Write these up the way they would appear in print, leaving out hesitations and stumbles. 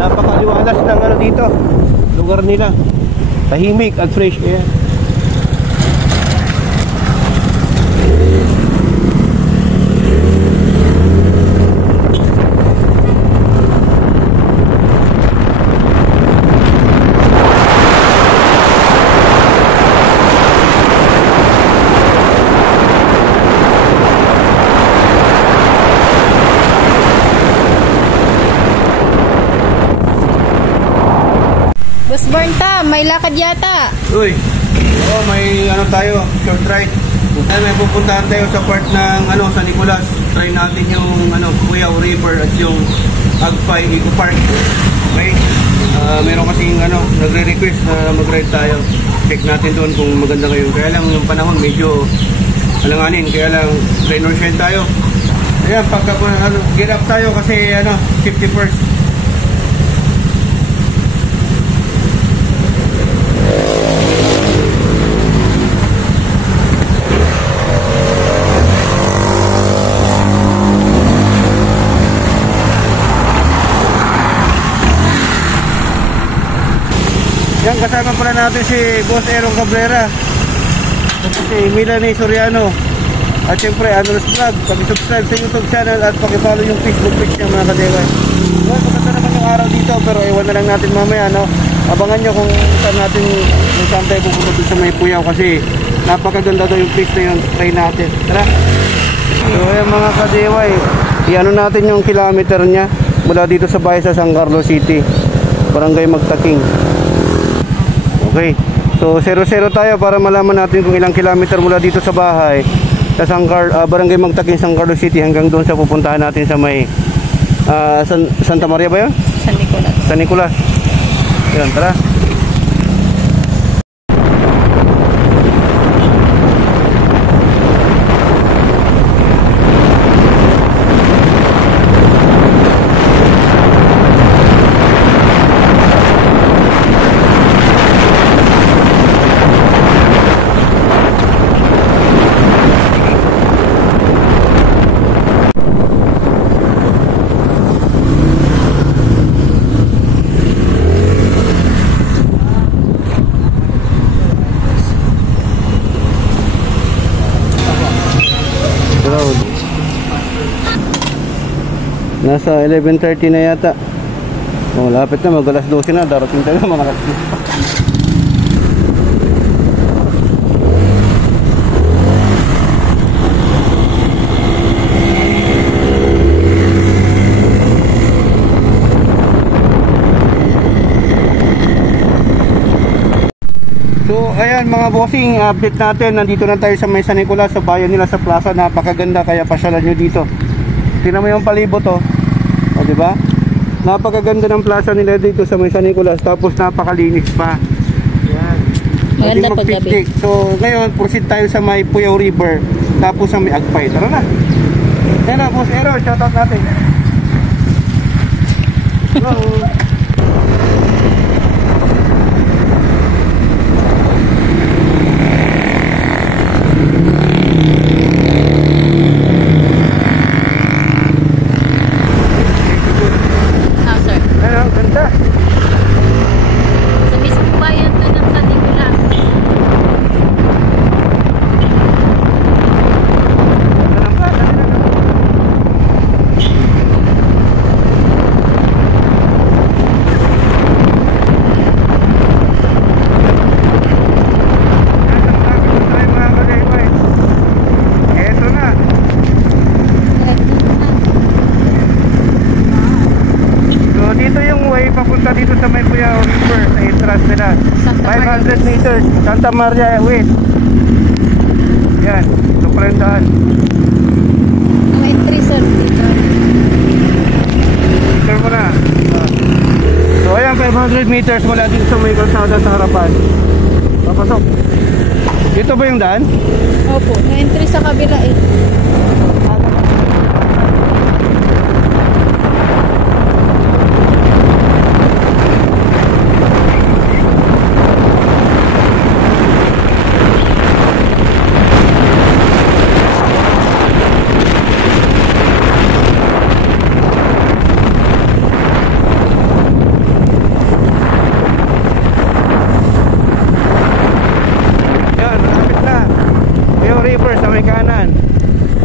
Napakaliwalas ng ano dito, lugar nila. Tahimik at fresh air. Boss Burnta, may lakad yata. Uy, may ano tayo, short ride. May pupuntahan tayo sa part ng San Nicolas. Try natin yung Cuyao River at yung Agpay Eco Park. Okay? Meron kasing nagre-request na mag-ride tayo. Check natin doon kung maganda ngayon. Kaya lang yung panahon medyo alanganin. Kaya lang rain or shine tayo. Ayan, pagka get up tayo kasi safety first. Yan, kasama pala natin si Boss Aaron Cabrera, si Melanie Soriano, at syempre Anolos Vlog. Pag-subscribe sa YouTube channel at pag-follow yung Facebook page niya, mga kadeway. Well, maganda naman yung araw dito, pero iwan na lang natin mamaya, abangan nyo kung saan tayo pupunta sa may Puyaw, kasi napakaganda daw yung place na yun. Try natin, tara. So ayan mga kadeway, natin yung kilometer nya mula dito sa bahay sa San Carlos City, Barangay Magtaking. Okay, so 0-0 tayo para malaman natin kung ilang kilometer mula dito sa bahay sa Barangay Magtaking, San Carlos City, hanggang doon sa pupuntahan natin sa may Santa Maria ba yun? San Nicolas. San Nicolas. Yan, tara. Nasa 11:30 na yata. Malapit na, mag-alas 12 na. Darating tayo mga kapatid. So ayan mga bossing, update natin. Nandito na tayo sa may San Nicolas, sa bayan nila sa plaza. Napakaganda, kaya pasyalan nyo dito. Tingnan mo yung palibot, o diba? Napakaganda ng plaza nila dito sa may San Nicolas. Tapos napakalinis pa. Yan. Maganda paggabi. So ngayon, proceed tayo sa may Puyaw River, tapos sa may Agpay. Tara na. Yan na, Boss Ero, shoutout natin. Hello. Papunta dito sa may Puyaw River, sa entrance nila. 500 meters, Santa Maria West. Yan, suprendahan. Ang entry sir. Picture mo na. So ayan, 500 meters mula dito sa may kalsada sa harapan. Papasok. Dito ba yung daan? Opo, ang entry sa kabila eh.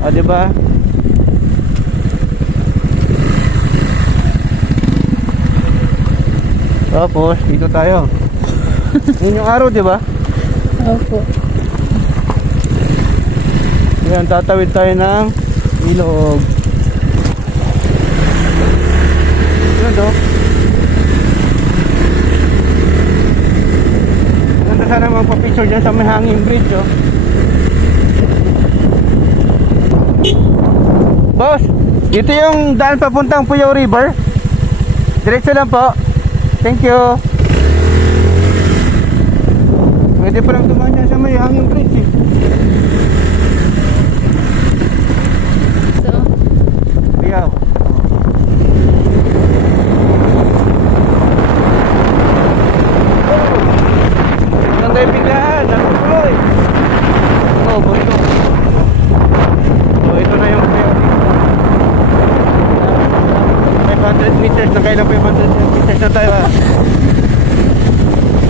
Ah, diba? Tapos, dito tayo. Yun yung araw, diba? Opo. Yan, tatawid tayo ng ilog. Yun, do. Ganda sana magpa-picture dyan sa may hanging bridge, oh. Boss, dito yung daan papuntang Puyaw River. Diretso lang po. Thank you. Pwede pa lang dumaan dyan sa may hanging bridge, eh. So, Puyaw. Ganda yung biglaan. Nakukuloy. Oh, bundok. So, ito na yung Puyaw. 500 meters. Nakailang 500 meters na tayo, ah.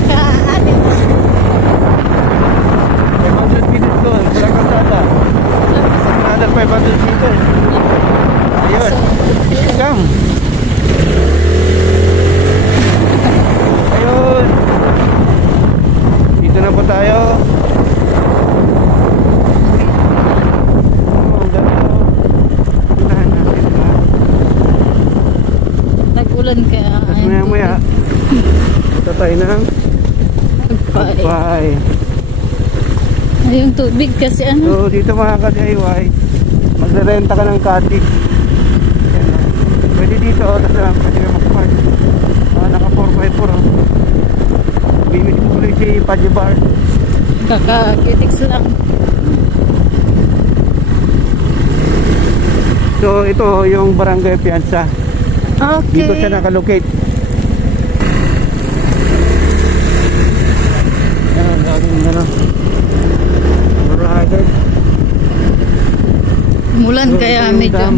kaanin. 500 meters doon. Walang kalsada. Another 500 meters. Ayun. Come. Ayun. Dito na po tayo. Oh, ang ganda. Puntahan natin, ha. Nag-ulan kaya. Tapos maya-maya, punta tayo ng Bye. Bye. Yung tubig kasi ano. So dito mga ka-DIY, magre-renta ka ng cottage. Yan, oh. Pwede dito, tapos pwede ka mag-park. Naka 4x4, oh. Bimit ko ulit si Paddy Bar. Kaka-cutics lang. So ito yung Barangay Pianza. Okay. Dito siya nakalocate. Yan, daming ano, rider. Mulan kaya Yung medyo. dam.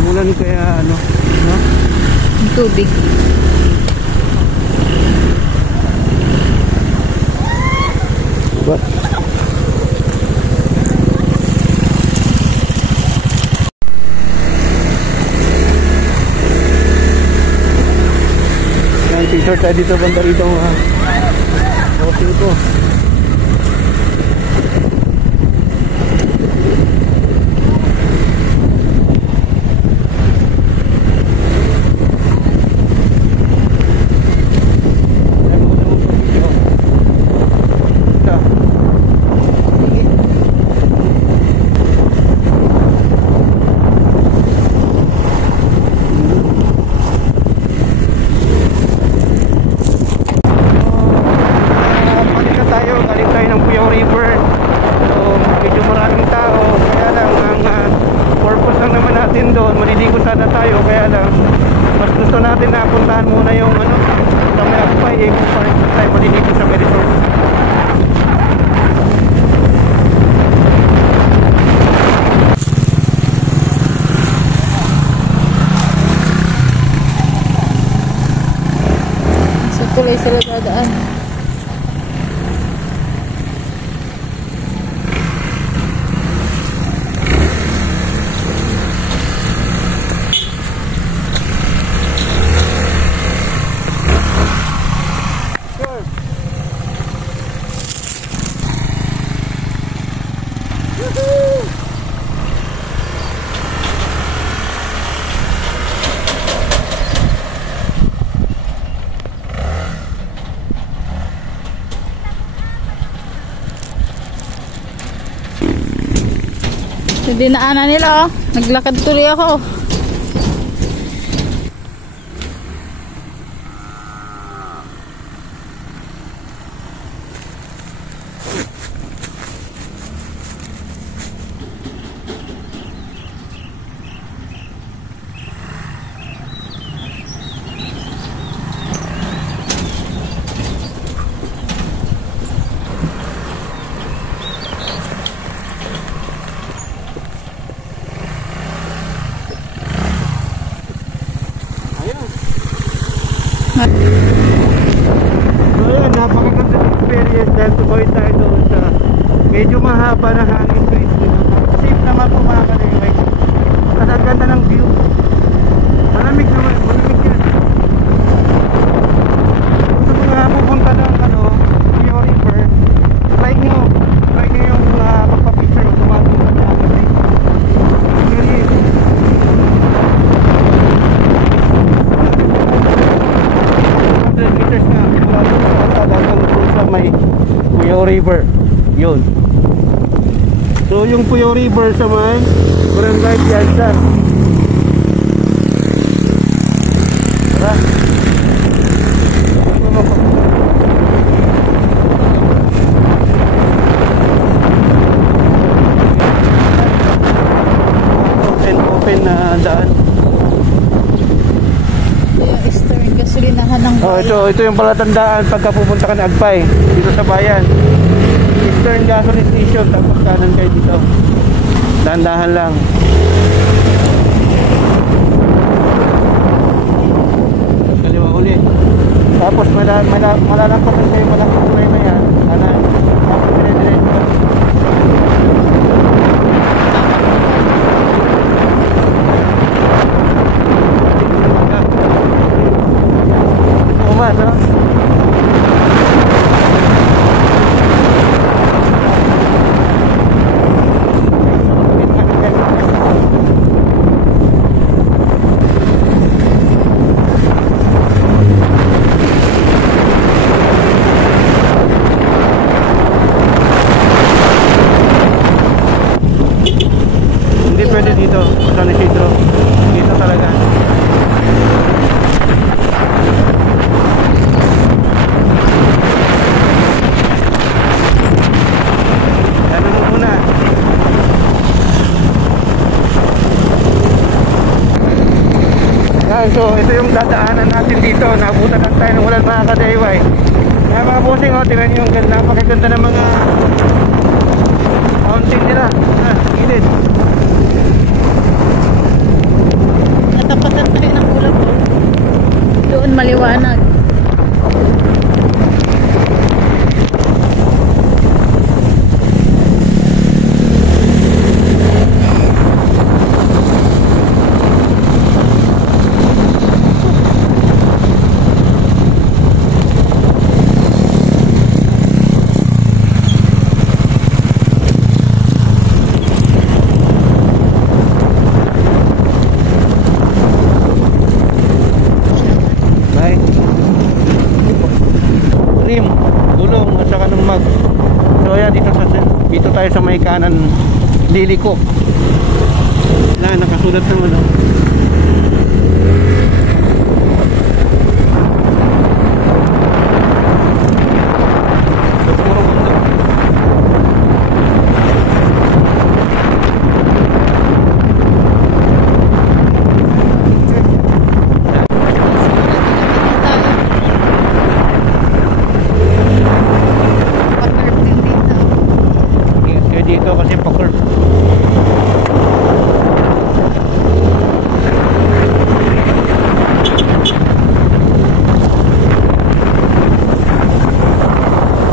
Umulan kaya ano, no? Yung tubig. What? Yan, t-shirt tayo dito banda rito, ha. Posting ko. Yan, muna mo po dito. Ito. Sige. Balik na tayo, galing tayo ng Puyaw River. So medyo maraming tao, kaya lang ang purpose lang naman natin doon, maliligo sana tayo, kaya lang mas gusto natin na puntahan muna yung ano, sa may Akpay, kung saan tayo maliligo sa may resort. Sa tuloy sila dadaan. Sure. Sa dinaanan nila, oh. Naglakad tuloy ako. So yun, napakaganda ng experience dahil tumawi tayo doon sa Medyo mahaba na hangin bridge dito. Safe naman po mga kaliway. At ang ganda ng view. Malamig naman, malamig yan. Gusto ko nga pupunta ng Puyo River. Try nyo yung magpa-picture o tumatong sa hangin bridge. Really, 100 meters nga mula sa kalsada hanggang sa may Puyo River. Yun. So yung Puyo River sa may Barangay Piazza. Tara. Open na daan. Eastern gasolinahan ng Oh, bayan. ito yung palatandaan pagka pupunta ka ng Agpay dito sa bayan. Eastern Gasoline Station, tapos kanan kayo dito. Dahan-dahan lang. Kaliwa ulit. Tapos malalampasan kayo malaking tulay na yan. Kanan. Tapos dire-diretso. Umat, no? Hindi pwede dito, San Isidro. Dito talaga. Ano mo muna? Yan, so ito yung dadaanan natin dito. Nabutan lang tayo ng ulan mga kadayway. Kaya mga bossing, tingnan nyo yung ganda. Napakaganda ng mga mountain nila. Gilid. Natapatan tayo ng ulan. Doon maliwanag. Rim, gulong at saka ng mag. So ayan, dito tayo sa may kanan liliko. Nakasulat naman, no? Dito kasi pa-curve.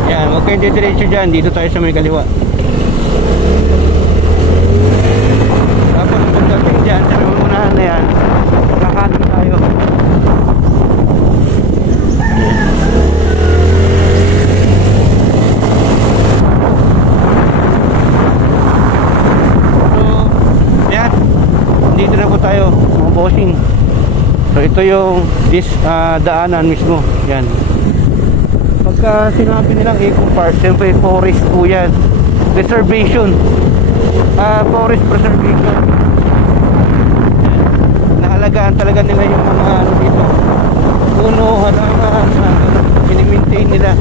Yan, huwag kayong didiretso dyan. Dito tayo sa may kaliwa. Tapos pagdating dyan sa may unahan na yan, kakanan tayo. Dito na po tayo mga bossing. So ito yung daanan mismo. Yan. Pagka sinabi nilang Eco Park, siyempre forest po yan. Reservation. Forest preservation. Naalagaan talaga nila yung mga dito. Puno, halaman, mini-maintain nila.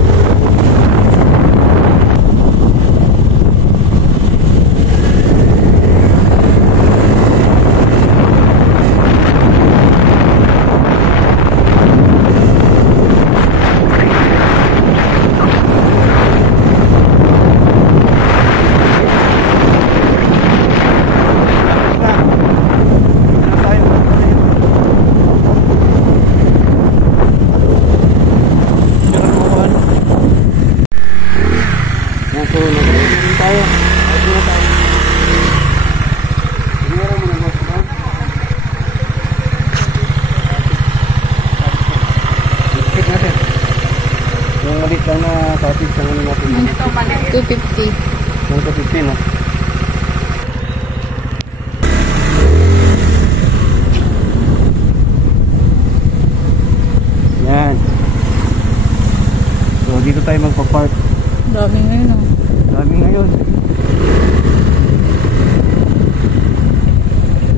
250. 250, no? Yan. So, dito tayo magpa-park. Dami ngayon, oh. Dami ngayon.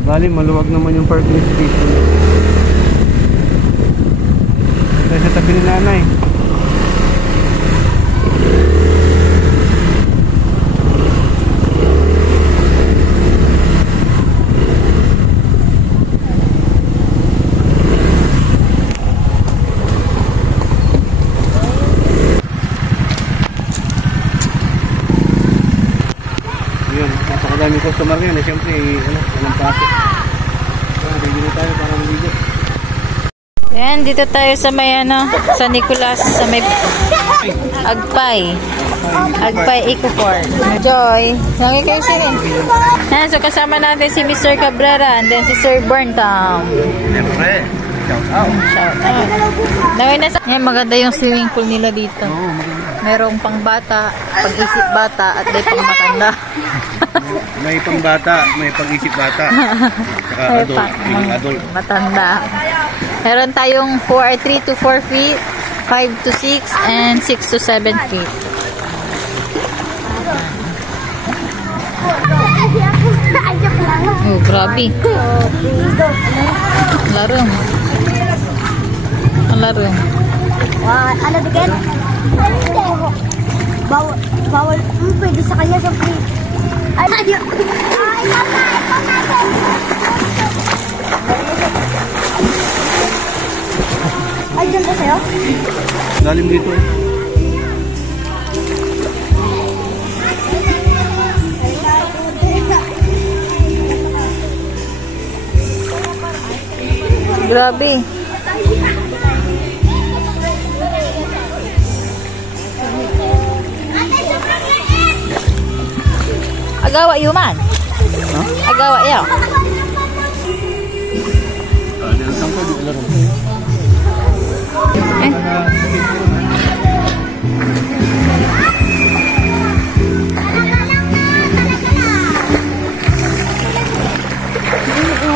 Bali, maluwag naman yung parking station. Tayo sa tabi ni nanay. Yun, napakadaming customer ngayon. Siyempre, walang pasok. So, ready na tayo para maligo. Ayan, dito tayo sa may sa Nicolas, sa may Agpay. Agpay Eco Park. Joy. Sangi kayo siya rin. Ayan, so kasama natin si Mr. Cabrera and then si Sir Burntam. Siyempre, shout out. Shout out. Naway na sa... Ayan, maganda yung swimming pool nila dito. Merong pang bata, pag-isip bata, at may pang matanda. May pang bata, may pag-isip bata. Saka adult. Matanda. Meron tayong 3 to 4 feet, 5 to 6, and 6 to 7 feet. Oh, grabe. Larong. Larong. Ano din? Bawal. Pwede sa kanya sa free. Ay, ay, dyan ba sa'yo? Lalim dito. Grabe. Agawa yuman. Agawa yaw.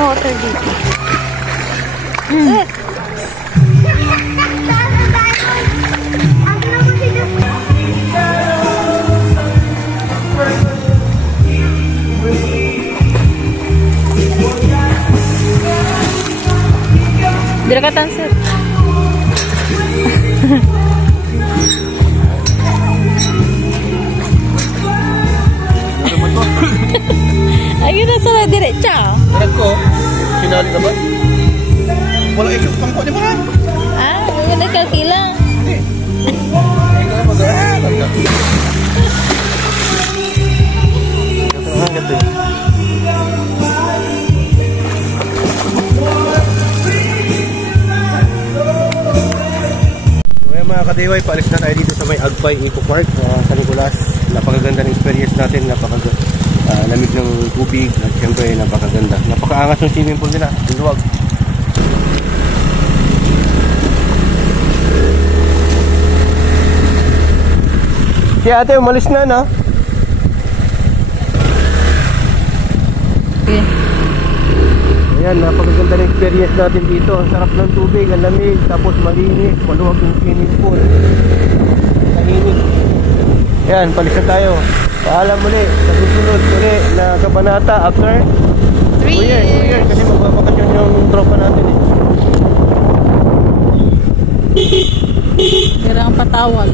Water dito. Direkatan sir. Ayun na sa diretsa. Direct ko. Sinali na ba? Wala ikot pang ko, di ba? Ah, yung nagkalkila. Hindi. Hindi ka mag-aaral. Ito. Mga kadiway, paalis na tayo dito sa may Agpay Eco Park sa Nicolas. Napakaganda ng experience natin, lamig ng tubig at syempre napakaganda. Napakaangas ng swimming pool nila, luwag. Si ate, umalis na na. Okay. Ayan, napakaganda ng experience natin dito. Ang sarap ng tubig, ang lamig, tapos malinis, maluwag yung swimming pool. Tahimik. Ayan, palis na tayo. Paalam muli, sa susunod muli na kabanata after 3 years. 2 years, kasi magbabakasyon yung tropa natin eh. Pero ang patawal.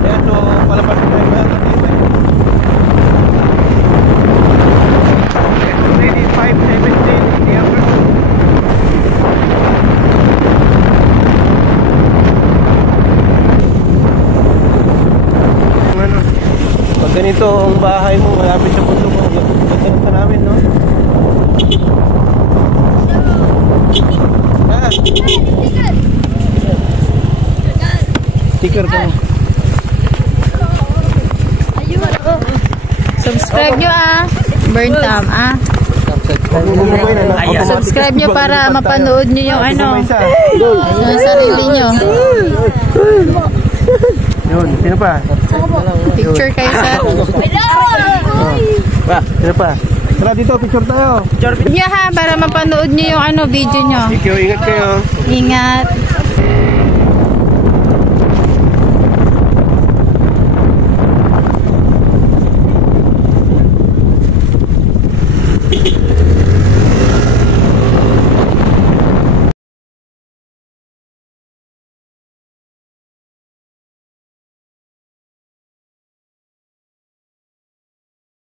Ayan, so palabas na tayo mga katiway. Ready 5:17 in the afternoon. Pag ganito ang bahay mo, malapit sa bundok mo, ganda namin, no? Sticker ka mo. Subscribe nyo Burntam Subscribe nyo para mapanood nyo yung yung sarili nyo. pa? Picture kayo, sir. Pa, sino pa? Tara dito, picture tayo. Niyo ha, para mapanood niyo yung video niyo. Thank you, ingat kayo. Ingat.